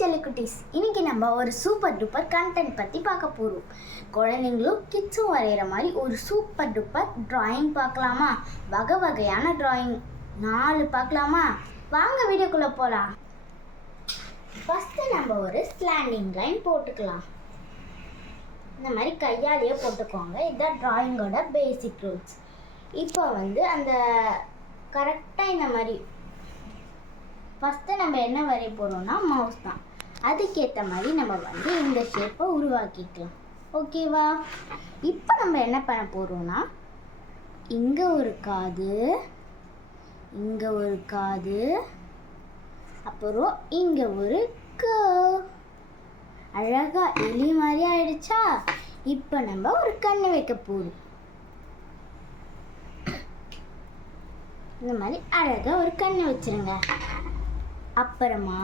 செல்லக்குட்டீஸ், இன்னைக்கு நம்ம ஒரு சூப்பர் டூப்பர் கண்டென்ட் பற்றி பார்க்க போகிறோம். குழந்தைங்களும் கிட்ஸும் வரைகிற மாதிரி ஒரு சூப்பர் டூப்பர் டிராயிங் பார்க்கலாமா? வகை வகையான டிராயிங் 4 பார்க்கலாமா? வாங்க வீடியோக்குள்ளே போகலாம். ஃபஸ்ட்டு நம்ம ஒரு ஸ்லாண்டிங் லைன் போட்டுக்கலாம். இந்த மாதிரி கையாலேயே போட்டுக்கோங்க. இதுதான் டிராயிங்கோட பேசிக் ரூல்ஸ். இப்போ அந்த கரெக்டாக இந்த மாதிரி ஃபஸ்ட்டு நம்ம என்ன வரைய போகிறோம்னா மவுஸ் தான். அதுக்கேற்ற மாதிரி நம்ம இந்த ஷேப்பை உருவாக்கிக்கலாம். ஓகேவா? இப்போ நம்ம என்ன பண்ண போகிறோம்னா இங்கே ஒரு காது, இங்கே ஒரு காது, அப்புறம் இங்கே ஒரு அழகாக எலி மாதிரி ஆயிடுச்சா? இப்போ நம்ம ஒரு கண்ணு வைக்க போகிறோம். இந்த மாதிரி அழகாக ஒரு கண்ணு வச்சுருங்க. அப்புறமா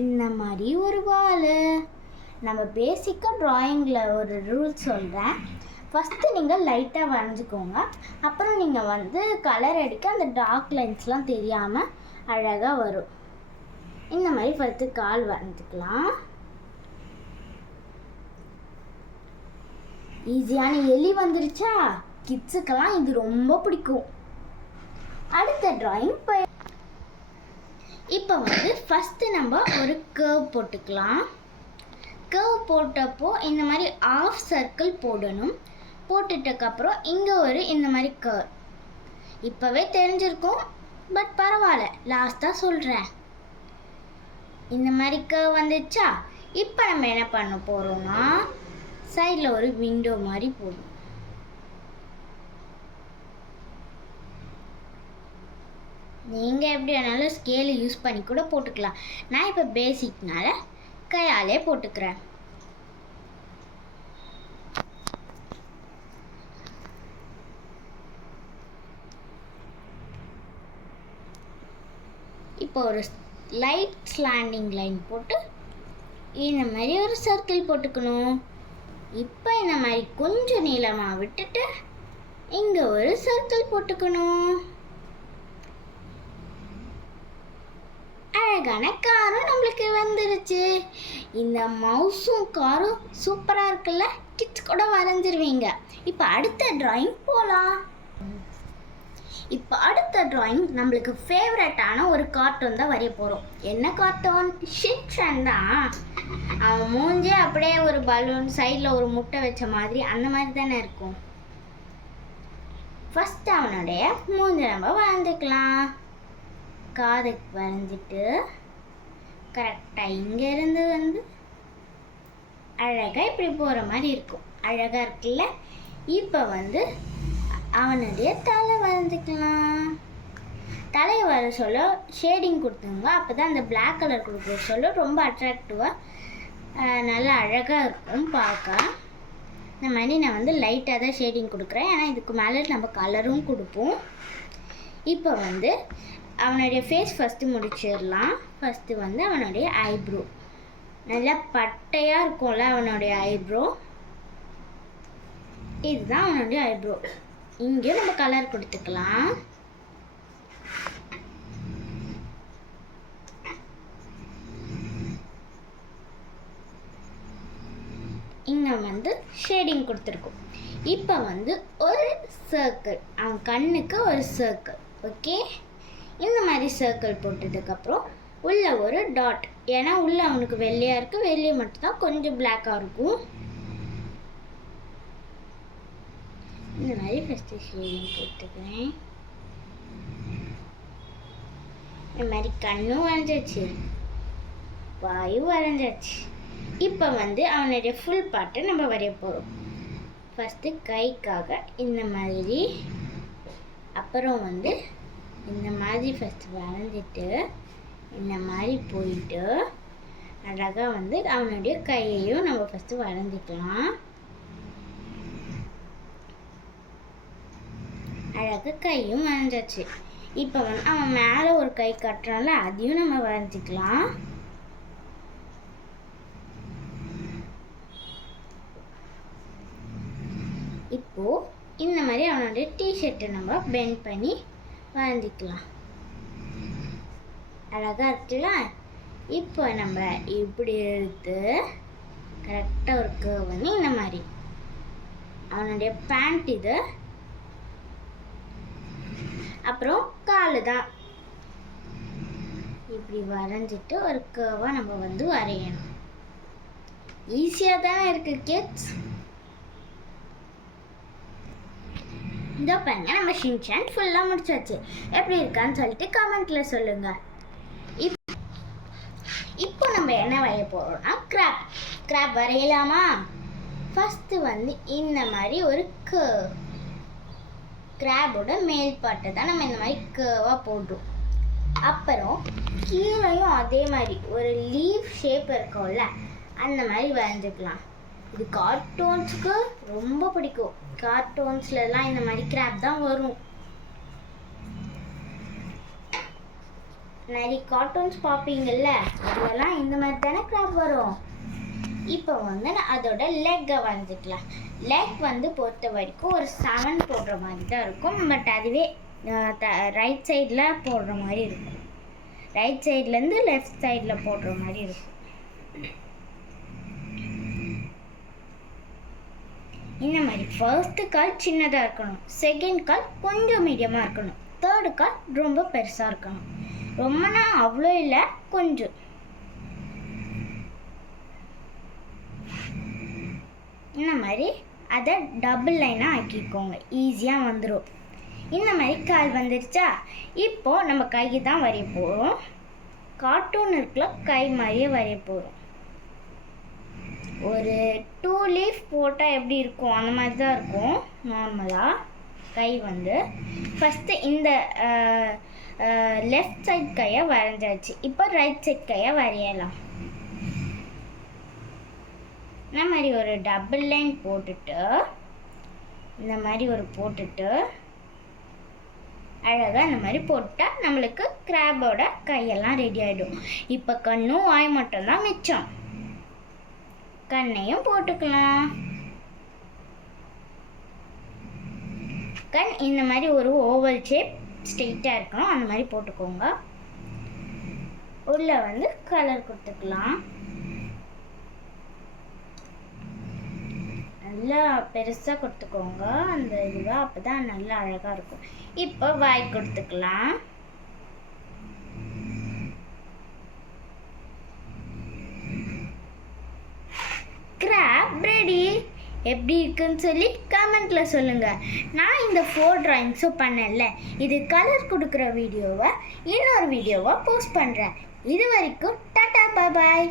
இந்த மாதிரி ஒரு வால். நம்ம பேசிக்காக ட்ராயிங்கில் ஒரு ரூல் சொல்கிறேன். ஃபஸ்ட்டு நீங்கள் லைட்டாக வரைஞ்சிக்கோங்க. அப்புறம் நீங்கள் கலர் அடிக்க அந்த டார்க் லைன்ஸ்லாம் தெரியாமல் அழகாக வரும். இந்த மாதிரி ஃபஸ்ட்டு கால் வரைஞ்சிக்கலாம். ஈஸியான எலி வந்துருச்சா? கிட்ஸுக்கெல்லாம் இது ரொம்ப பிடிக்கும். அடுத்த ட்ராயிங் இப்போ ஃபஸ்ட்டு நம்ம ஒரு கர்வ் போட்டுக்கலாம். கர்வ் போட்டப்போ இந்த மாதிரி ஆஃப் சர்க்கிள் போடணும். போட்டுட்டக்கப்புறம் இங்கே ஒரு இந்த மாதிரி கர்வ். இப்போவே தெரிஞ்சிருக்கும், பட் பரவாயில்ல, லாஸ்ட்டாக சொல்கிறேன். இந்த மாதிரி கர்வ் வந்துச்சா? இப்போ நம்ம என்ன பண்ண போகிறோம்னா சைடில் ஒரு விண்டோ மாதிரி போடணும். நீங்கள் எப்படி வேணாலும் ஸ்கேல் யூஸ் பண்ணி கூட போட்டுக்கலாம். நான் இப்போ பேசிக்னால கையாலே போட்டுக்கிறேன். இப்போ ஒரு லைட் ஸ்லாண்டிங் லைன் போட்டு இந்த மாதிரி ஒரு சர்க்கிள் போட்டுக்கணும். இப்போ இந்த மாதிரி கொஞ்சம் நீளமாக விட்டுட்டு இங்கே ஒரு சர்க்கிள் போட்டுக்கணும். அழகான காரும் நம்மளுக்கு வந்துருச்சு. இந்த மவுஸும் காரும் சூப்பராக இருக்குல்ல? கிட்ஸ் கூட வரைஞ்சிருவீங்க. இப்போ அடுத்த டிராயிங் போகலாம். இப்போ அடுத்த டிராயிங் நம்மளுக்கு ஃபேவரட்டான ஒரு கார்ட்டூன் தான் வரைய போகிறோம். என்ன கார்ட்டூன்? ஷின்சான் தான். அவன் மூஞ்சே அப்படியே ஒரு பலூன் சைடில் ஒரு முட்டை வச்ச மாதிரி அந்த மாதிரி தானே இருக்கும். ஃபஸ்ட்டு அவனுடைய மூஞ்சை நம்ம வரைஞ்சிக்கலாம். காதுக்கு வரைஞ்சிட்டு கரெக்டாக இங்கேருந்து அழகாக இப்படி போகிற மாதிரி இருக்கும். அழகாக இருக்குல்ல? இப்போ அவனுடைய தலை வரைஞ்சிக்கலாம். தலையை வர சொல்ல ஷேடிங் கொடுத்துங்க. அப்போ தான் அந்த பிளாக் கலர் கொடுக்குற சொல்ல ரொம்ப அட்ராக்டிவாக நல்லா அழகாக இருக்கும் பார்க்க. இந்த மாதிரி நான் லைட்டாக தான் ஷேடிங் கொடுக்குறேன். ஏன்னா இதுக்கு மேலே நம்ம கலரும் கொடுப்போம். இப்போ அவனுடைய ஃபேஸ் ஃபஸ்ட்டு முடிச்சிடலாம். ஃபஸ்ட்டு அவனுடைய ஐப்ரோ நல்லா பட்டையாக இருக்கும்ல அவனுடைய ஐப்ரோ. இதுதான் அவனுடைய ஐப்ரோ. இங்கேயும் நம்ம கலர் கொடுத்துக்கலாம். இங்கே ஷேடிங் கொடுத்துருக்கோம். இப்போ ஒரு சர்க்கிள், அவன் கண்ணுக்கு ஒரு சர்க்கிள். ஓகே, இந்த மாதிரி சர்க்கிள் போட்டதுக்கப்புறம் உள்ள ஒரு டாட். ஏன்னா உள்ள அவனுக்கு வெள்ளையாக இருக்குது, வெளியே மட்டும்தான் கொஞ்சம் பிளாக்காக இருக்கும். இந்த மாதிரி ஃபஸ்ட்டு ஷேடிங் போட்டுக்கிறேன். இந்த மாதிரி கண்ணும் வரைஞ்சாச்சு, வாயும் வரைஞ்சாச்சு. இப்போ அவனுடைய ஃபுல் பார்ட்டை நம்ம வரைய போகிறோம். ஃபஸ்ட்டு கைக்காக இந்த மாதிரி, அப்புறம் இந்த மாதிரி ஃபஸ்ட்டு வரைஞ்சிட்டு இந்த மாதிரி போயிட்டு அழகாக அவனுடைய கையையும் நம்ம ஃபஸ்ட்டு வரைஞ்சிக்கலாம். அழகாக கையும் வரைஞ்சாச்சு. இப்போ அவன் மேலே ஒரு கை கட்டுறான்ல, அதையும் நம்ம வரைஞ்சிக்கலாம். இப்போது இந்த மாதிரி அவனுடைய டிஷர்ட்டை நம்ம பெண்ட் பண்ணி வரைஞ்சிக்கலாம். அழகாக இருக்குல்ல? இப்போ நம்ம இப்படி எடுத்து கரெக்டாக ஒரு கர்வ் பண்ணி இந்த மாதிரி அவனுடைய பேண்ட் இது, அப்புறம் காலு தான் இப்படி வரைஞ்சிட்டு ஒரு கர்வாக நம்ம வந்து வரையணும். ஈஸியாக தான் இருக்குது கிட்ஸ். இந்த பாருங்க நம்ம ஷின்சான் ஃபுல்லாக முடிச்சாச்சு. எப்படி இருக்கான்னு சொல்லிட்டு கமெண்ட்டில் சொல்லுங்கள். இப்போ நம்ம என்ன வரைய போகிறோம்னா கிராப் வரையலாமா? ஃபஸ்ட்டு வந்து இந்த மாதிரி ஒரு கிராபோட மேல் பாட்டை தான் நம்ம இந்த மாதிரி கர்வாக போடுறோம். அப்புறம் கீழையும் அதே மாதிரி ஒரு லீஃப் ஷேப் இருக்கும்ல, அந்த மாதிரி வரைஞ்சிக்கலாம். இது கார்ட்டூன்ஸுக்கு ரொம்ப பிடிக்கும். கார்ட்டூன்ஸ்லாம் இந்த மாதிரி கிராப் தான் வரும். நிறைய கார்ட்டூன்ஸ் பார்ப்பீங்கள்ல, அதெல்லாம் இந்த மாதிரி தானே கிராப் வரும். இப்போ வந்து அதோட லெக்கை வரைஞ்சிக்கலாம். லெக் வந்து பொறுத்த வரைக்கும் ஒரு 7 போடுற மாதிரி தான் இருக்கும். பட் அதுவே ரைட் சைடில் போடுற மாதிரி இருக்கும். ரைட் சைட்லேருந்து லெஃப்ட் சைடில் போடுற மாதிரி இருக்கும். இந்த மாதிரி ஃபர்ஸ்ட்டு கால் சின்னதாக இருக்கணும், செகண்ட் கால் கொஞ்சம் மீடியமாக இருக்கணும், தேர்டு கால் ரொம்ப பெருசாக இருக்கணும். ரொம்பனா அவ்வளோ இல்லை, கொஞ்சம். இந்த மாதிரி அதை டபுள் லைனாக ஆக்கிக்கோங்க, ஈஸியாக வந்துடும். இந்த மாதிரி கால் வந்துடுச்சா? இப்போது நம்ம கைக்கு தான் வரைய போகிறோம். கார்ட்டூன் இருக்குல்ல, கை மாதிரியே வரைய போகிறோம். ஒரு 2 லீஃப் போட்டால் எப்படி இருக்கும் அந்த மாதிரி தான் இருக்கும் நார்மலாக. கை வந்து ஃபஸ்ட்டு இந்த லெஃப்ட் சைட் கையை வரைஞ்சாச்சு. இப்போ ரைட் சைட் கையை வரையலாம். இந்த மாதிரி ஒரு டபுள் லைன் போட்டுட்டு, இந்த மாதிரி ஒரு போட்டுட்டு அழகாக இந்த மாதிரி போட்டால் நம்மளுக்கு கிராபோட கையெல்லாம் ரெடி ஆகிடும். இப்போ கண்ணும் வாய் மட்டும்தான் மிச்சம். கண்ணையும் போட்டுக்கலாம். கண் இந்த மாதிரி ஒரு ஓவல் ஷேப் ஸ்ட்ரெயிட்டாக இருக்கணும், அந்த மாதிரி போட்டுக்கோங்க. உள்ள வந்து கலர் கொடுத்துக்கலாம். நல்லா பெருசாக கொடுத்துக்கோங்க அந்த இதுவை, அப்போ தான் நல்லா அழகாக இருக்கும். இப்போ வாய் கொடுத்துக்கலாம். Crab ready. எப்படி இருக்குன்னு சொல்லி கமெண்ட்டில் சொல்லுங்கள். நான் இந்த 4 ட்ராயிங்ஸும் பண்ணல, இது கலர் கொடுக்குற வீடியோவை இன்னொரு வீடியோவாக போஸ்ட் பண்ணுறேன். இது வரைக்கும் டாடா பாய்.